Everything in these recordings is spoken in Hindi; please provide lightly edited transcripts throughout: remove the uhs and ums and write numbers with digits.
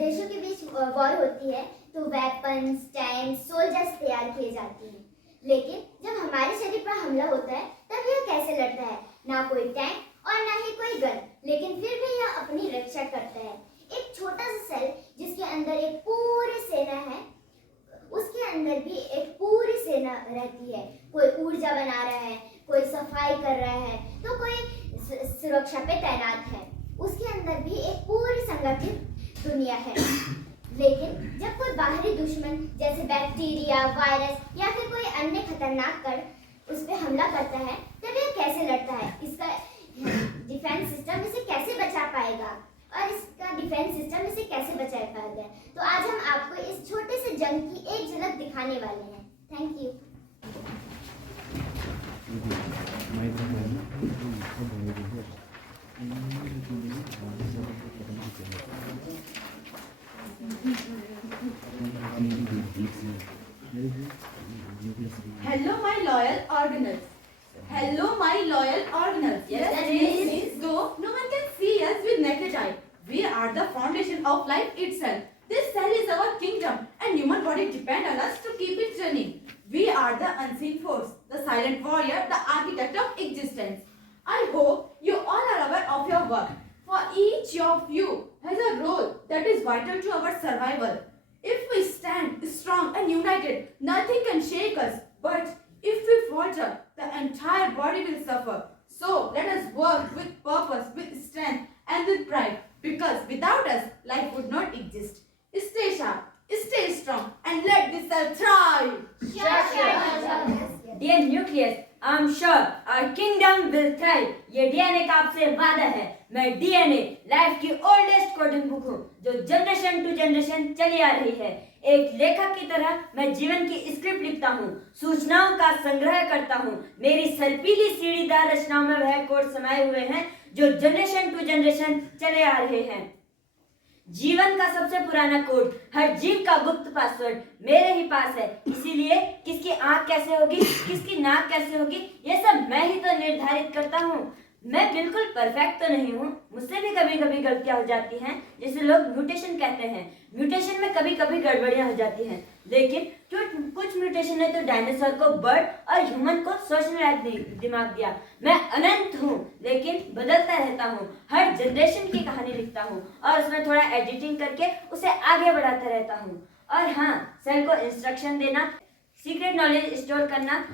देशों के बीच वॉर होती है तो वेपन्स, टैंक, सोल्जर्स तैयार किए जाते हैं। लेकिन जब हमारे शरीर पर हमला होता है तब यह कैसे लड़ता है? ना कोई टैंक और ना ही कोई गन, लेकिन फिर भी यह अपनी रक्षा करता है। एक छोटा सा सेल जिसके अंदर एक पूरी सेना है, उसके अंदर भी एक पूरी सेना रहती है। कोई ऊर्जा बना रहा है, कोई सफाई कर रहा है, तो कोई सुरक्षा पे तैनात है। उसके अंदर भी एक पूरी संगठित दुनिया है। लेकिन जब कोई बाहरी दुश्मन जैसे बैक्टीरिया, वायरस या फिर कोई अन्य खतरनाक कण उस पर हमला करता है तब यह कैसे लड़ता है? इसका डिफेंस सिस्टम इसे कैसे बचा पाएगा और इसका डिफेंस सिस्टम इसे कैसे बचा पाएगा? तो आज हम आपको इस छोटे से जंग की एक झलक दिखाने वाले हैं। Thank you. Hello, my loyal organelles. Hello, my loyal organelles. Yes, please. Though no one can see us with naked eye, we are the foundation of life itself. This cell is our kingdom, and human body depend on us to keep it running. We are the unseen force, the silent warrior, the architect of existence. I hope you all are aware of your work. For each of you has a role that is vital to our survival. If we stand strong and united, nothing can shake us. But if we falter, the entire body will suffer. So let us work with purpose, with strength, and with pride. Because without us, life would not exist. Stay sharp, stay strong, and let this cell thrive. Dear nucleus, I'm sure our kingdom will thrive. ये DNA का आपसे वादा है। मैं DNA लाइफ की ओल्डेस्ट कोडिंग बुक हूँ जो जनरेशन टू जनरेशन चली आ रही है। एक लेखक की तरह मैं जीवन की स्क्रिप्ट लिखता हूँ, सूचनाओं का संग्रह करता हूँ। मेरी सर्पीली सीढ़ीदार रचनाओं में वह कोड समाये हुए हैं जो जनरेशन टू जनरेशन चले आ रहे हैं। जीवन का सबसे पुराना कोड, हर जीव का गुप्त पासवर्ड मेरे ही पास है। इसीलिए किसकी आंख कैसे होगी, किसकी नाक कैसे होगी, ये सब मैं ही तो निर्धारित करता हूँ। मैं बिल्कुल परफेक्ट तो नहीं हूँ, मुझसे भी कभी कभी गलतियां हो जाती हैं जिसे लोग म्यूटेशन कहते हैं। म्यूटेशन में कभी कभी गड़बड़ियां हो जाती हैं, लेकिन कुछ म्यूटेशन ने तो डायनासोर को बर्ड और ह्यूमन को सोचने लायक दिमाग दिया। मैं अनंत हूँ लेकिन बदलता रहता हूँ। हर जनरेशन की कहानी लिखता हूँ और उसमें थोड़ा एडिटिंग करके उसे आगे बढ़ाता रहता हूँ। और हाँ, सेल को इंस्ट्रक्शन देना, सीक्रेट नॉलेज स्टोर करना,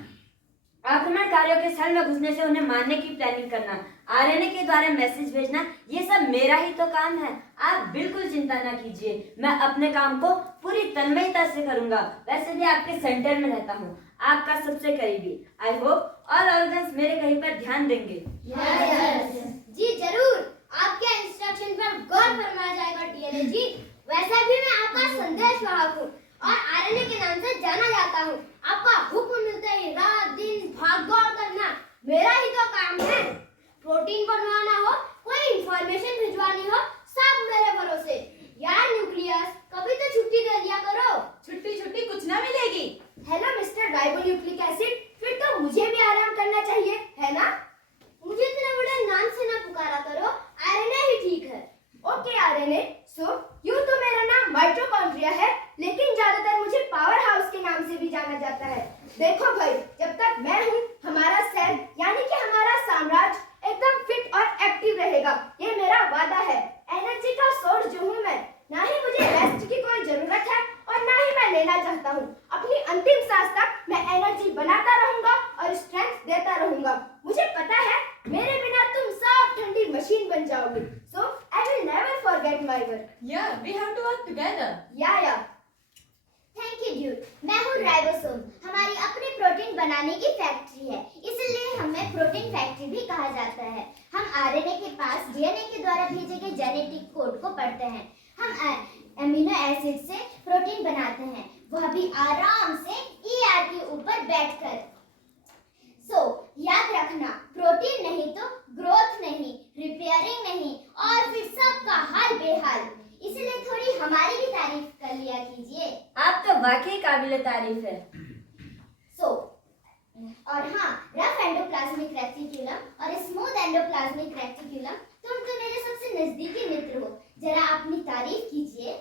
आक्रमणकारियों के सेल में घुसने से उन्हें मारने की प्लानिंग करना, आरएनए के द्वारा मैसेज भेजना, ये सब मेरा ही तो काम है। आप बिल्कुल चिंता ना कीजिए, मैं अपने काम को पूरी तन्मयता से करूंगा। वैसे भी आपके सेंटर में रहता हूँ, आपका सबसे करीबी। आई होप ऑल ऑर्गन्स मेरे कहीं पर ध्यान देंगे। जी जरूर, आपके इंस्ट्रक्शन पर गौर फरमाया जाएगा डीएनए जी। वैसे भी मैं आपका संदेश वाहक हूँ और आरएनए के नाम से जाना जाता हूँ। आपका हुक्म मिलते ही रात दिन भाग दौड़ करना मेरा ही तो काम है। प्रोटीन बनवाना हो, कोई इंफॉर्मेशन भिजवानी हो, सब मेरे भरोसे। यार न्यूक्लियस, कभी तो छुट्टी दे दिया करो। छुट्टी कुछ ना मिलेगी। हेलो मिस्टर राइबोन्यूक्लिक एसिड, फिर तो मुझे भी आराम करना चाहिए, है ना? मुझे इतना बड़े नाम से ना पुकारा करो, आरएनए ही ठीक है। ओके आरएनए, सो यूं तो मेरा नाम माइटोकॉन्ड्रिया है, लेकिन ज्यादातर मुझे पावर हाउस के नाम से भी जाना जाता है। देखो भाई, जब तक मैं हूँ, हमारा सेल यानी कि हमारा साम्राज्य एकदम फिट और एक्टिव रहेगा, ये मेरा वादा है। एनर्जी का सोर्स जो हूँ मैं, ना ही मुझे रेस्ट की कोई जरूरत है और ना ही मैं लेना चाहता हूँ। अपनी अंतिम सांस तक मैं एनर्जी बनाता रहूंगा और स्ट्रेंथ देता रहूंगा। मुझे पता है मेरे बिना तुम सब ठंडी मशीन बन जाओगे। So I will never forget my work. Yeah, we have to work together. या थैंक यू ड्यूड। मैं हूँ राइबोसोम, हमारी अपनी प्रोटीन बनाने की फैक्ट्री है, इसलिए हमें प्रोटीन फैक्ट्री भी कहा जाता है। हम आरएनए के पास डीएनए के द्वारा भेजे गए जेनेटिक कोड को पढ़ते हैं। हम अमीनो एसिड से प्रोटीन बनाते हैं, वह भी आराम से ईआर के ऊपर बैठकर। सो याद रखना, प्रोटीन नहीं तो ग्रोथ नहीं, रिपेयरिंग नहीं, और फिर सबका हाल बेहाल। इसलिए थोड़ी हमारी भी तारीफ कर लिया कीजिए। आप तो वाकई काबिले तारीफ है। और हाँ, रफ एंडोप्लाज्मिक रेटिकुलम और स्मूथ एंडोप्लाज्मिक रेटिकुलम, तुम तो मेरे सबसे नजदीकी मित्र हो, जरा अपनी तारीफ कीजिए।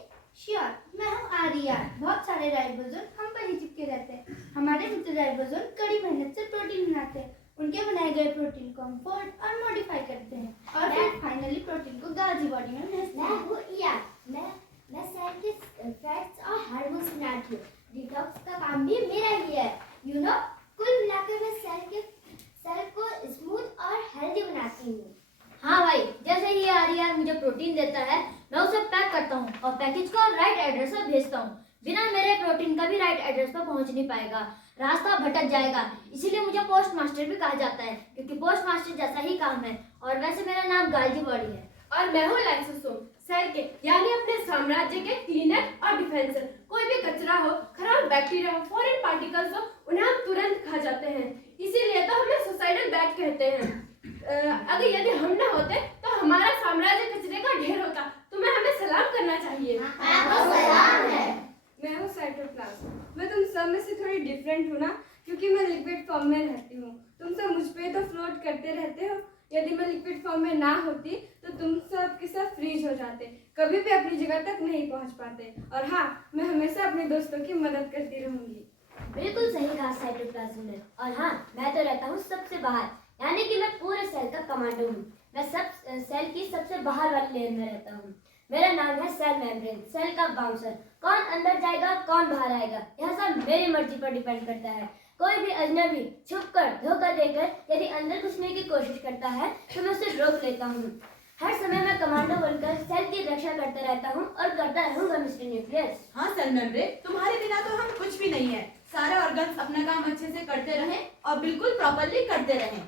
कंफर्ट और मॉडिफाई करते हैं और फिर फाइनली प्रोटीन को गाजी बॉडी में भेजते मैं हैं। हूँ इया। मैं सेल के फैट्स और हार्मोन्स बनाती हूँ। डिटॉक्स का काम भी मेरा ही है। यू नो, कुल मिलाकर मैं सेल को स्मूथ और हेल्दी बनाती हूँ। हाँ भाई, जैसे ही आर्यन मुझे प्रोटीन देता है मैं उसे पैक करता हूँ और पैकेज को राइट एड्रेस पर भेजता हूँ। बिना मेरे प्रोटीन का भी राइट एड्रेस पर पहुँच नहीं पाएगा, रास्ता भटक जाएगा। इसीलिए मुझे पोस्ट मास्टर भी कहा जाता है, क्योंकि पोस्ट मास्टर जैसा ही काम है। और वैसे मेरा नाम गाजी बॉडी है। और मैं हूँ लाइसोसोम, सेल के यानी अपने साम्राज्य के क्लीनर और डिफेंसर। कोई भी कचरा हो, खराब बैक्टीरिया हो, फॉरेन पार्टिकल्स हो, उन्हें हम तुरंत खा जाते हैं। इसीलिए तो हमें सुसाइडल बैग कहते हैं। अगर यदि हम न होते तो हमारा साम्राज्य कचरे का ढेर होता। तुम्हें हमें सलाम करना चाहिए। आपको सलाम है। मैं हूँ साइटोप्लाज्म। मैं तुम सब में से थोड़ी डिफरेंट हूँ ना, क्योंकि मैं लिक्विड फॉर्म में रहती हूँ। तुम सब मुझ पे तो फ्लोट करते रहते हो। यदि मैं लिक्विड फॉर्म में ना होती तो तुम सब के सब फ्रीज हो जाते, कभी भी अपनी जगह तक नहीं पहुँच पाते। और हाँ, मैं हमेशा अपने दोस्तों की मदद करती रहूंगी। बिल्कुल सही कहा साइटोप्लाज्म ने। और हाँ, मैं तो रहता हूँ सबसे बाहर, यानी कि मैं पूरे सेल का कमांडो हूँ। मैं सेल की सबसे बाहर वाली लेयर में रहता हूँ। मेरा नाम है सेल मेम्ब्रेन, सेल का बाउंसर। कौन अंदर जाएगा, कौन बाहर आएगा, यह सब मेरी मर्जी पर डिपेंड करता है। कोई भी अजनबी छुपकर, धोखा देकर यदि अंदर घुसने की कोशिश करता है तो मैं उसे रोक लेता हूँ। हर समय मैं कमांडो बनकर सेल की रक्षा करता रहता हूँ और करता रहूंगा मिस्टर न्यूक्लियस। हाँ सेल मेम्ब्रेन, तुम्हारे बिना तो हम कुछ भी नहीं है। सारे ऑर्गन्स अपना काम अच्छे से करते रहें और बिल्कुल प्रॉपरली करते रहें।